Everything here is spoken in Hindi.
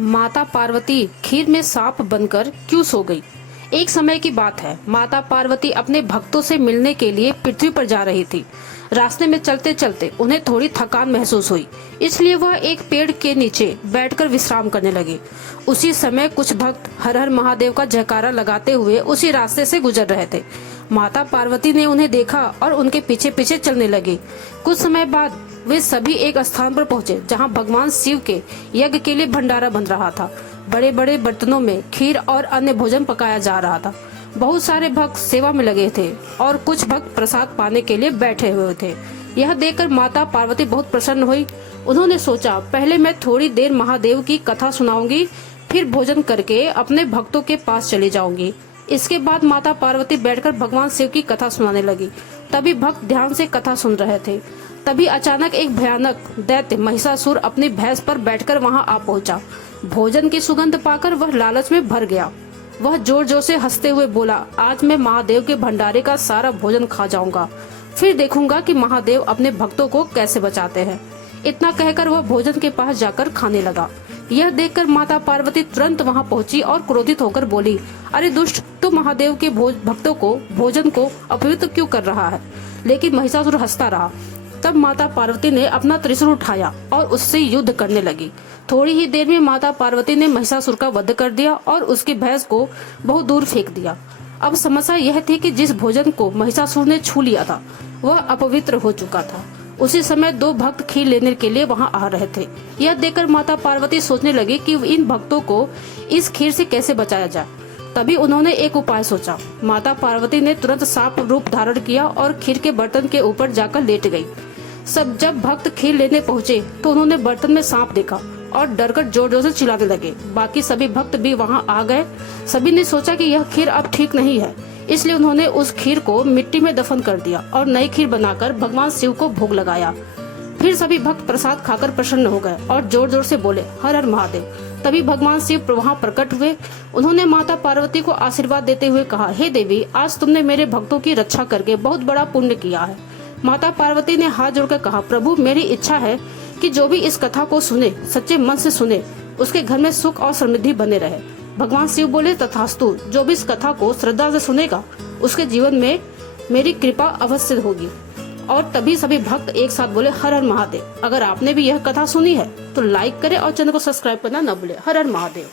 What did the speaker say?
माता पार्वती खीर में सांप बनकर क्यों सो गई। एक समय की बात है, माता पार्वती अपने भक्तों से मिलने के लिए पृथ्वी पर जा रही थी। रास्ते में चलते चलते उन्हें थोड़ी थकान महसूस हुई, इसलिए वह एक पेड़ के नीचे बैठकर विश्राम करने लगी। उसी समय कुछ भक्त हर हर महादेव का जयकारा लगाते हुए उसी रास्ते से गुजर रहे थे। माता पार्वती ने उन्हें देखा और उनके पीछे पीछे चलने लगी। कुछ समय बाद वे सभी एक स्थान पर पहुंचे जहां भगवान शिव के यज्ञ के लिए भंडारा बन रहा था। बड़े बड़े बर्तनों में खीर और अन्य भोजन पकाया जा रहा था। बहुत सारे भक्त सेवा में लगे थे और कुछ भक्त प्रसाद पाने के लिए बैठे हुए थे। यह देखकर माता पार्वती बहुत प्रसन्न हुई। उन्होंने सोचा, पहले मैं थोड़ी देर महादेव की कथा सुनाऊंगी, फिर भोजन करके अपने भक्तों के पास चली जाऊंगी। इसके बाद माता पार्वती बैठकर भगवान शिव की कथा सुनाने लगी। तभी भक्त ध्यान से कथा सुन रहे थे। तभी अचानक एक भयानक दैत्य महिषासुर अपनी भैंस पर बैठकर वहां आ पहुंचा। भोजन की सुगंध पाकर वह लालच में भर गया। वह जोर जोर से हंसते हुए बोला, आज मैं महादेव के भंडारे का सारा भोजन खा जाऊंगा, फिर देखूंगा कि महादेव अपने भक्तों को कैसे बचाते हैं। इतना कहकर वह भोजन के पास जाकर खाने लगा। यह देखकर माता पार्वती तुरंत वहां पहुंची और क्रोधित होकर बोली, अरे दुष्ट, तू महादेव के भक्तों को भोजन को अपवित्र क्यों कर रहा है। लेकिन महिषासुर हंसता रहा। तब माता पार्वती ने अपना त्रिशूल उठाया और उससे युद्ध करने लगी। थोड़ी ही देर में माता पार्वती ने महिषासुर का वध कर दिया और उसकी भैंस को बहुत दूर फेंक दिया। अब समस्या यह थी कि जिस भोजन को महिषासुर ने छू लिया था वह अपवित्र हो चुका था। उसी समय दो भक्त खीर लेने के लिए वहां आ रहे थे। यह देखकर माता पार्वती सोचने लगी कि इन भक्तों को इस खीर से कैसे बचाया जाए। तभी उन्होंने एक उपाय सोचा। माता पार्वती ने तुरंत सांप रूप धारण किया और खीर के बर्तन के ऊपर जाकर लेट गई। जब भक्त खीर लेने पहुँचे तो उन्होंने बर्तन में सांप देखा और डरकर जोर जोर से चिल्लाने लगे। बाकी सभी भक्त भी वहां आ गए। सभी ने सोचा कि यह खीर अब ठीक नहीं है, इसलिए उन्होंने उस खीर को मिट्टी में दफन कर दिया और नई खीर बनाकर भगवान शिव को भोग लगाया। फिर सभी भक्त प्रसाद खाकर प्रसन्न हो गए और जोर जोर से बोले, हर हर महादेव। तभी भगवान शिव वहां प्रकट हुए। उन्होंने माता पार्वती को आशीर्वाद देते हुए कहा, हे देवी, आज तुमने मेरे भक्तों की रक्षा करके बहुत बड़ा पुण्य किया है। माता पार्वती ने हाथ जोड़कर कहा, प्रभु, मेरी इच्छा है कि जो भी इस कथा को सुने, सच्चे मन से सुने, उसके घर में सुख और समृद्धि बने रहे। भगवान शिव बोले, तथास्तु। जो भी इस कथा को श्रद्धा से सुनेगा उसके जीवन में मेरी कृपा अवश्य होगी। और तभी सभी भक्त एक साथ बोले, हर हर महादेव। अगर आपने भी यह कथा सुनी है तो लाइक करें और चैनल को सब्सक्राइब करना न भूले। हर हर महादेव।